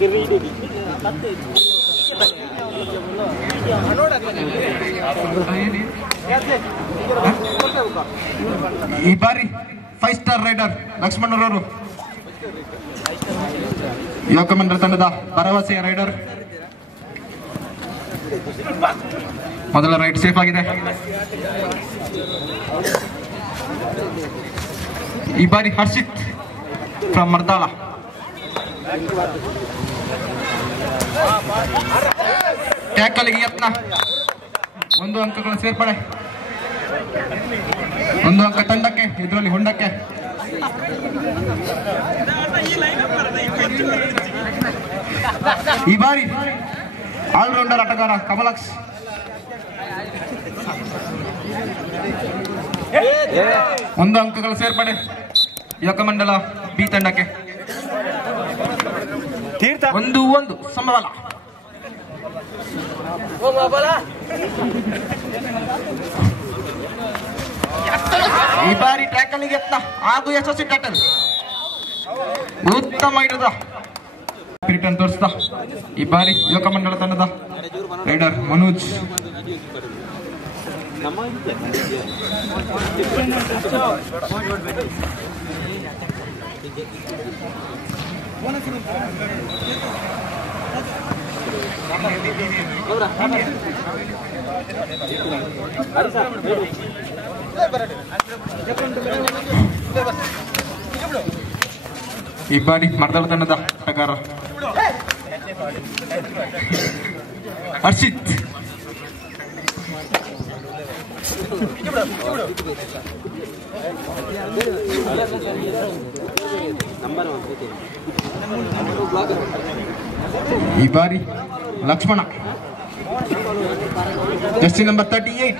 ಈ ಬಾರಿ 5 star rider ಲಕ್ಷ್ಮಣರವರು ಯುವಕ ಮಂಡಳ ತಂಡದ ಭರವಸೆಯ ರೈಡರ್. ಮೊದಲ ರೈಡ್ ಸೇಫ್ ಆಗಿದೆ. ಈ ಬಾರಿ ಹರ್ಷಿತ್ ಫ್ರಮ್ ಮರ್ದಾಳ. ಟ್ಯಾಕಲ್ಗೆ ಯತ್ನ, 1 ಅಂಕಗಳ ಸೇರ್ಪಡೆ, 1 ಅಂಕ ತಂಡಕ್ಕೆ, ಇದರಲ್ಲಿ ಹೊಂಡಕ್ಕೆ. ಈ ಬಾರಿ ಆಲ್ರೌಂಡರ್ ಆಟಗಾರ ಕಮಲಾಕ್ಷ್. ಒಂದು ಅಂಕಗಳ ಸೇರ್ಪಡೆ ಯುವಕ ಮಂಡಲ ಬಿ ತಂಡಕ್ಕೆ. 1-1 ಸಮಬಲ. ಈ ಬಾರಿ ಟ್ಯಾಕಲ್ಗೆ ಯತ್ನ ಹಾಗೂ ಯಶಸ್ವಿ ಟ್ಯಾಕಲ್, ಉತ್ತಮ ಇಡದ ರಿಟರ್ನ್ ತೋರಿಸಿದ ಈ ಬಾರಿ ಯುವಕ ಮಂಡಳ ತಂಡದ ರೈಡರ್ ಮನೋಜ್. ಈ ಬಾರಿ ಮರ್ದಾಳ ತಂಡದ ಆಟಗಾರ ಹರ್ಷಿತ್. ಈ ಬಾರಿ ಲಕ್ಷ್ಮಣ, ಜರ್ಸಿ ನಂಬರ್ 38.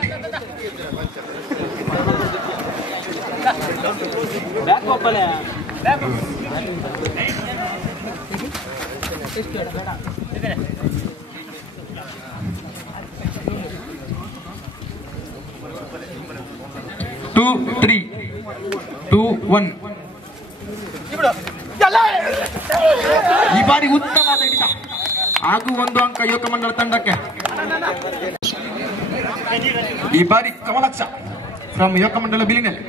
Two, 3, 2-1. ಈ ಬಾರಿ ಉತ್ತಮವಾದ ಹಿಡಿತ ಹಾಗೂ 1 ಅಂಕ ಯುವಕ ಮಂಡಳ ತಂಡಕ್ಕೆ. ಈ ಬಾರಿ ಕಮಲಾಕ್ಷ ಫ್ರಮ್ ಯುವಕ ಮಂಡಳ ಬಿಲಿನಲ್ಲಿ.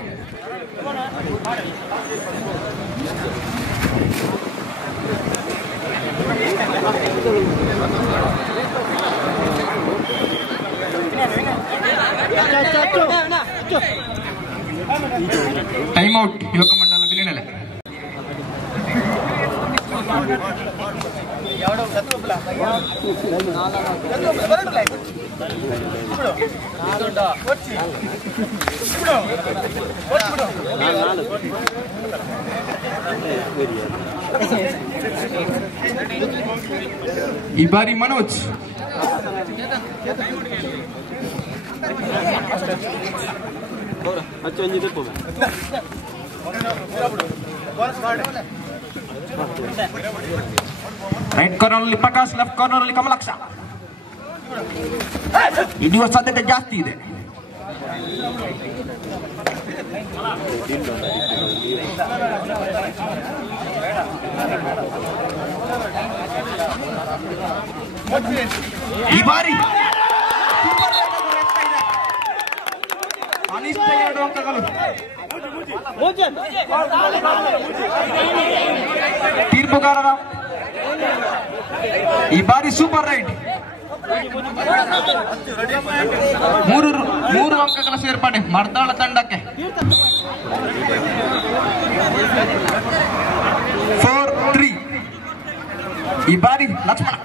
ಟೈಮ್ ಔಟ್ ಯುವಕ ಮಂಡಲ ಬಿಲಿನಲ್ಲಿ. ಈ ಬಾರಿ ಮನೋಜ್. ರೈಟ್ ಕಾರ್ನರ್ ಅಲ್ಲಿ ಪ್ರಕಾಶ್, ಲೆಫ್ಟ್ ಕಾರ್ನರ್ ಅಲ್ಲಿ ಕಮಲಾಕ್ಷ. ಹಿಡಿಯುವ ಸಾಧ್ಯತೆ ಜಾಸ್ತಿ ಇದೆ. ಈ ಬಾರಿ ಕನಿಷ್ಠ 2 ಅಂಕಗಳು. ತೀರ್ಪುಗಾರರ ಈ ಬಾರಿ ಸೂಪರ್ ರೈಡ್, 3 ಅಂಕಗಳ ಸೇರ್ಪಡೆ ಮರ್ದಾಳ ತಂಡಕ್ಕೆ. 4-3. ಈ ಬಾರಿ ಲಕ್ಷ್ಮಣ.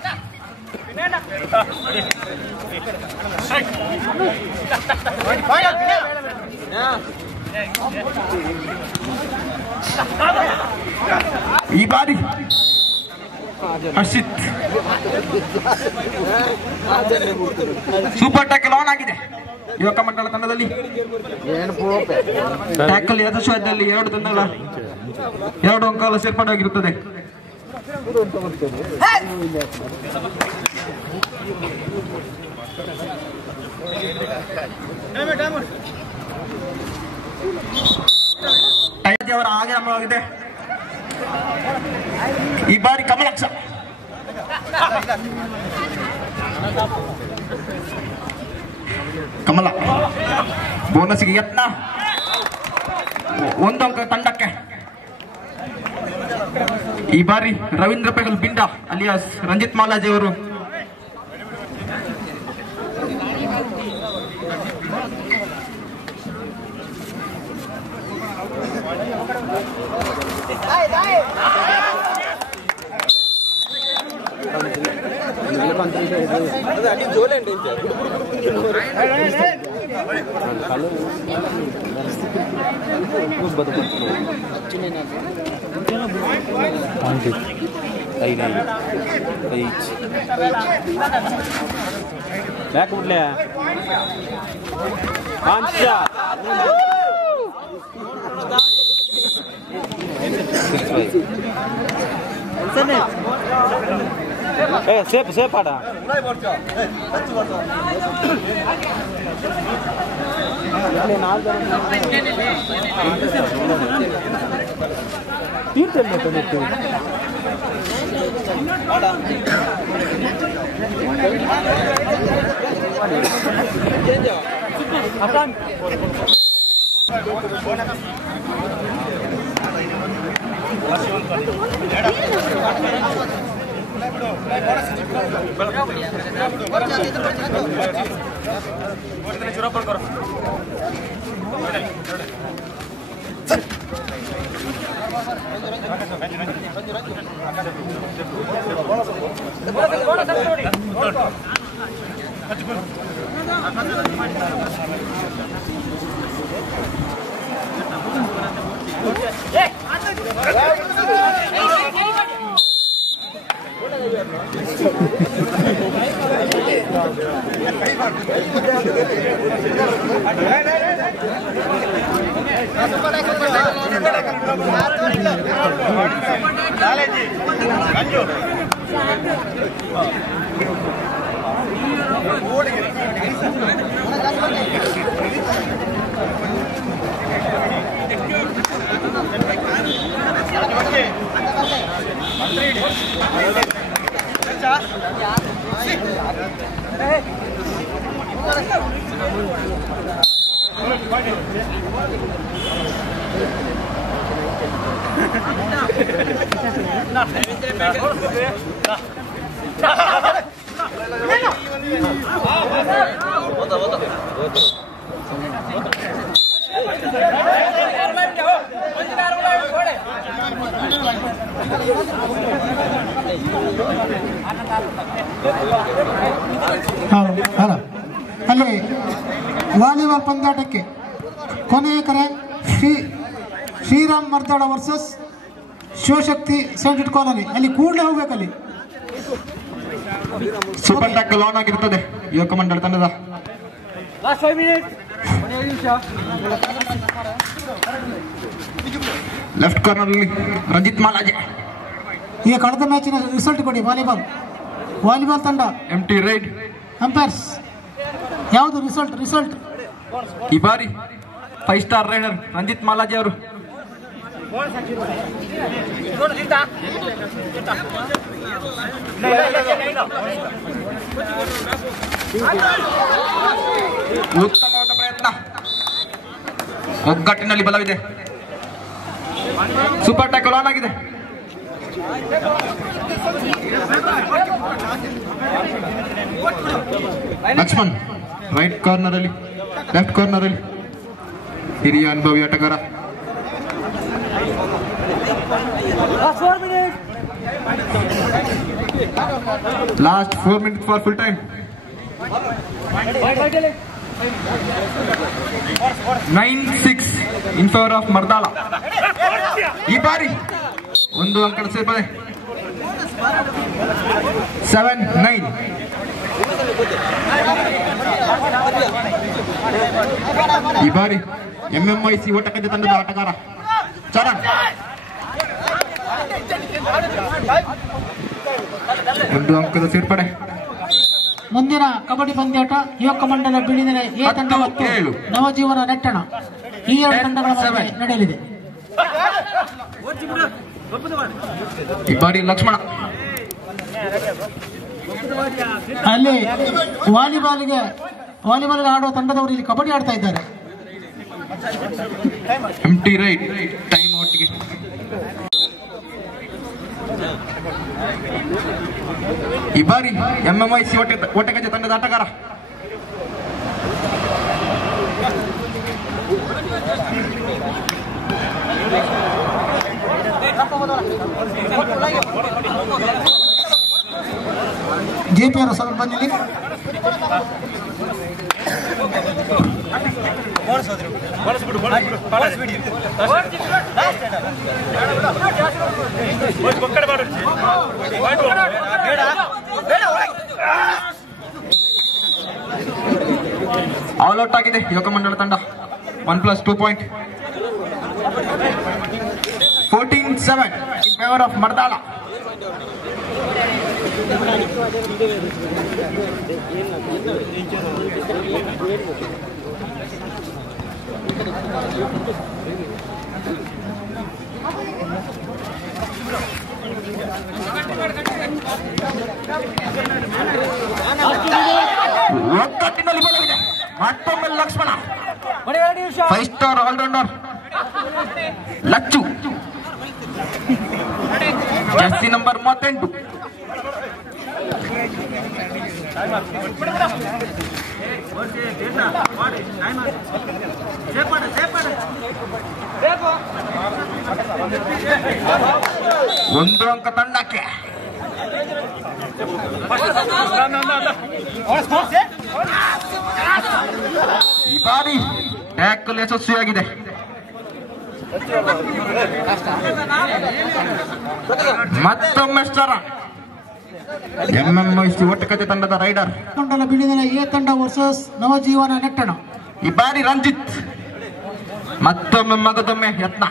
ಈ ಬಾರಿ ಹರ್ಷಿತ್. ಸೂಪರ್ ಟ್ಯಾಕಲ್ ಆನ್ ಆಗಿದೆ ಯುವಕ ಮಂಡಳ ತಂಡದಲ್ಲಿ. ಟ್ಯಾಕಲ್ ಯಶಸ್ವಿಯಾದಲ್ಲಿ 2 ತಂಡಗಳ 2 ಅಂಕಗಳ ಸೇರ್ಪಡೆ ಆಗಿರುತ್ತದೆ. ಅವರ ಆಗಮನವಾಗಿದೆ. ಈ ಬಾರಿ ಕಮಲಾಕ್ಷ ಕಮಲ ಬೋನಸ್ಗೆ ಯತ್ನ, 1 ಅಂಕ ತಂಡಕ್ಕೆ. ಈ ಬಾರಿ ರವೀಂದ್ರ ಪೆಗಲ್ ಬಿಂಡ ಅಲಿಯಾಸ್ ರಂಜಿತ್ ಮಾಲಾಜಿ ಅವರು ಬ್ಯಾಕ್ ಬಿಡ್ಲೆ ಸೇಫ್ ಸೇಫ್ ಆಡ ಅಲ್ಲಿ ವಾಲಿಬಾಲ್ ಪಂದ್ಯಾಟಕ್ಕೆ ಕೊನೆಯ ಕರೆ Shriram Mardala versus Shivashakti central colony. ಅಲ್ಲಿ ಕೂಡಲೇ ಹೋಗ್ಬೇಕಲ್ಲಿ. ಸೂಪರ್ ಟ್ಯಾಕಲ್ ಆನ್ ಆಗಿರ್ತದೆ ಯುವಕ ಮಂಡಳ ತಂಡದ. ಲೆಫ್ಟ್ ಕಾರ್ನರ್ ಅಲ್ಲಿ ರಂಜಿತ್ ಮಾಲಾಜಿ. ಈಗ ಕಳೆದ ಮ್ಯಾಚಿನ ರಿಸಲ್ಟ್ ಕೊಡಿ. ವಾಲಿಬಾಲ್ ತಂಡ ಎಂಟಿ ರೈಡ್. ಅಂಪೈರ್ಸ್ ಯಾವುದು ರಿಸಲ್ಟ್? ಈ ಬಾರಿ 5 ಸ್ಟಾರ್ ರೈಡರ್ ರಂಜಿತ್ ಮಾಲಾಜಿ ಅವರು. ಉತ್ತಮವಾದ ಪ್ರಯತ್ನ, ಒಗ್ಗಟ್ಟಿನಲ್ಲಿ ಬಲವಿದೆ. ಸೂಪರ್ ಟ್ಯಾಕಲ್ ಆನ್ ಆಗಿದೆ. ಲಕ್ಷ್ಮಣ್ ರೈಟ್ ಕಾರ್ನರ್ ಅಲ್ಲಿ, ಲೆಫ್ಟ್ ಕಾರ್ನರ್ ಅಲ್ಲಿ ಹಿರಿಯ ಅನುಭವಿ ಆಟಗಾರ. Last 4 minutes for full time. 9-6 in favour of Mardala. ಈ ಬಾರಿ 1 ಅಂಕದ ಸೇರ್ಪಡೆ. 7-9. ಈ ಬಾರಿ ಎಂಎಂಐಸಿ ಓಟಕಜ್ಜೆ ತಂಡದ ಆಟಗಾರ ಚರಣ್ 1 ಅಂಕದ ಸೇರ್ಪಡೆ. ಮುಂದಿನ ಕಬಡ್ಡಿ ಪಂದ್ಯಾಟ ಯುವಕ ಮಂಡಲ ಬಿಳಿನೆಲೆ ಎ ತಂಡ ಮತ್ತು ನವಜೀವನ ನೆಟ್ಟಣ ಈ 2 ತಂಡಗಳ ಮಧ್ಯೆ ನಡೆಯಲಿದೆ. ಈ ಬಾರಿ ಲಕ್ಷ್ಮಣ ಅಲ್ಲಿ ವಾಲಿಬಾಲ್ಗೆ ಆಡುವ ತಂಡದವರು ಇಲ್ಲಿ ಕಬಡ್ಡಿ ಆಡ್ತಾ ಇದ್ದಾರೆ. ಎಂಟಿ ರೈಟ್ ಟೈಮ್ ಔಟ್ಗೆ. ಈ ಬಾರಿ MMIC ಒಟ್ಟಗಜೆ ತಂಡದ ಆಟಗಾರ JPR ಸ್ವಲ್ಪ ಬಂದಿಲ್ಲಿ. ಆಲ್ ಔಟ್ ಆಗಿದೆ ಯುವಕ ಮಂಡಳ ತಂಡ. 1+2 point. 14-7 in favor of Mardala. ಒತ್ತಟ್ಟಿನಲ್ಲಿ ಬಲವಿದೆ. ಮತ್ತೊಮ್ಮೆ Lakshman 5 star allrounder Lachchu, jersey number 38. ಒಂದು ಅಂಕ ತಂಡಕ್ಕೆ. ಈ ಬಾರಿ ಟ್ಯಾಕಲ್ ಯಶಸ್ವಿಯಾಗಿದೆ. ಮತ್ತೊಮ್ಮೆ ಸ್ಟಾರ್ MMIC ಒಟ್ಟಕತೆ ತಂಡದ ರೈಡರ್. ಮಂಡಲ ಬಿಳಿನೆಲೆ ಎ ತಂಡ ವರ್ಸಸ್ ನವಜೀವನ ನೆಟ್ಟಣ. ಈ ಬಾರಿ ರಂಜಿತ್, ಮತ್ತೊಮ್ಮೆ ಮಗದೊಮ್ಮೆ ಯತ್ನ.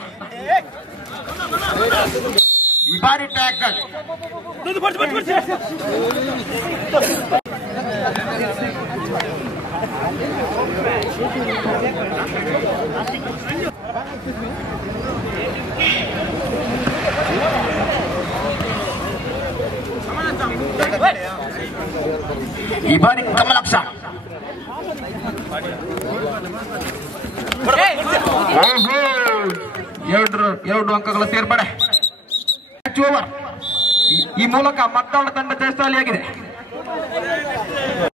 ಈ ಬಾರಿ ಟ್ಯಾಕಲ್. ಈ ಬಾರಿ ಕಮಲಾಕ್ಷ. ಎರಡು ಅಂಕಗಳ ಸೇರ್ಪಡೆ. ಈ ಮೂಲಕ ಮತ್ತೊಂದು ತಂಡ ಜಯಶಾಲಿಯಾಗಿದೆ.